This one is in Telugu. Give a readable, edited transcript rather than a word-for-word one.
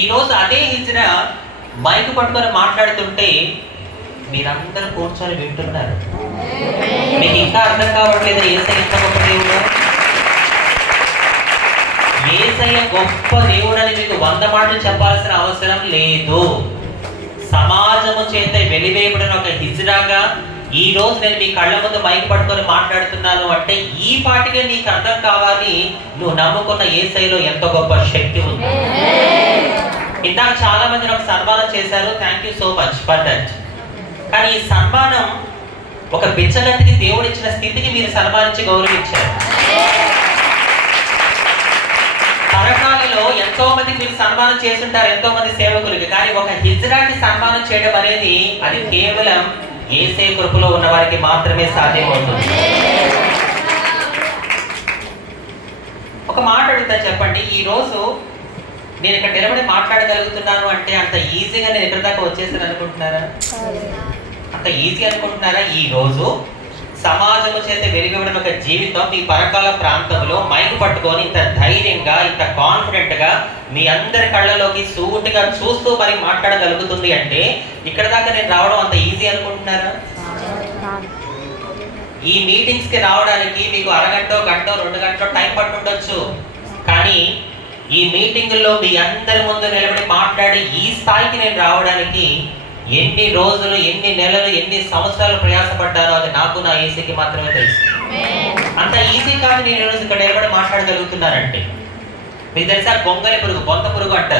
ఈరోజు అదే హిజ్రా మైక్ పట్టుకొని మాట్లాడుతుంటే మీరందరూ కూర్చొని వింటున్నారు. మీకు ఇంకా అర్థం కావట్లేదు యేసయ్య ఎంత గొప్ప దేవుడు. యేసయ్య గొప్ప దేవుడు అని మీకు 100 మాటలు చెప్పాల్సిన అవసరం లేదు. సమాజము చేత వెలివేయబడిన ఒక హిజ్రాగా ఈ రోజు నేను మీ కళ్ళ ముందు మైక్ పట్టుకొని మాట్లాడుతున్నాను అంటే ఈ పాటికే నీకు అర్థం కావాలి నువ్వు నమ్ముకున్న యేసయ్యలో ఎంత గొప్ప శక్తి ఉంది. ఇందాక చాలా మంది నాకు సన్మానం చేశారు. Thank you so much for that. కానీ ఈ సన్మానం ఒక బిచ్చగతికి దేవుడు ఇచ్చిన స్థితికి మీరు సన్మానించి గౌరవించారు. తరకాలలో ఎంతో మందికి మీరు సన్మానం చేస్తుంటారు, ఎంతో మంది సేవకులకి. కానీ ఒక హిజ్రాకి సన్మానం చేయడం అనేది అది కేవలం యేసయ్య కృపలో ఉన్న వారికి మాత్రమే సాధ్యమవుతుంది. ఒక మాట అడుగుతా, చెప్పండి, ఈ రోజు నేను ఇక్కడ నిలబడి మాట్లాడగలుగుతున్నాను అంటే అంత ఈజీగా నేను ఎక్కడి దాకా వచ్చేసాను అనుకుంటున్నారా? అంత ఈజీ అనుకుంటున్నారా? ఈ రోజు సమాజము చేత వెలిగిబడిన ఒక జీవితం మీ పరకాల ప్రాంతంలో మైక్ పట్టుకొని ఇంత ధైర్యంగా, ఇంత కాన్ఫిడెంట్ గా మీ అందరి కళ్ళలోకి సూటిగా చూస్తూ మరి మాట్లాడగలుగుతుంది అంటే ఇక్కడ దాకా నేను రావడం అంత ఈజీ అనుకుంటున్నారా? ఈ మీటింగ్స్ కి రావడానికి మీకు అరగంట, గంట, 2 గంటలు టైం పట్టుండొచ్చు. కానీ ఈ మీటింగుల్లో మీ అందరి ముందు నిలబడి మాట్లాడి ఈ స్థాయికి నేను రావడానికి ఎన్ని రోజులు, ఎన్ని నెలలు, ఎన్ని సంవత్సరాలు ప్రయాసపడ్డారో అది నాకు నా యేసయ్యకి మాత్రమే తెలుసు. అంత ఈజీ కాదు నేను ఈరోజు ఇక్కడ నిలబడి మాట్లాడగలుగుతున్నానంటే. మీకు తెలుసా, గొంగలి పురుగు, బొంత పురుగు అంటారు.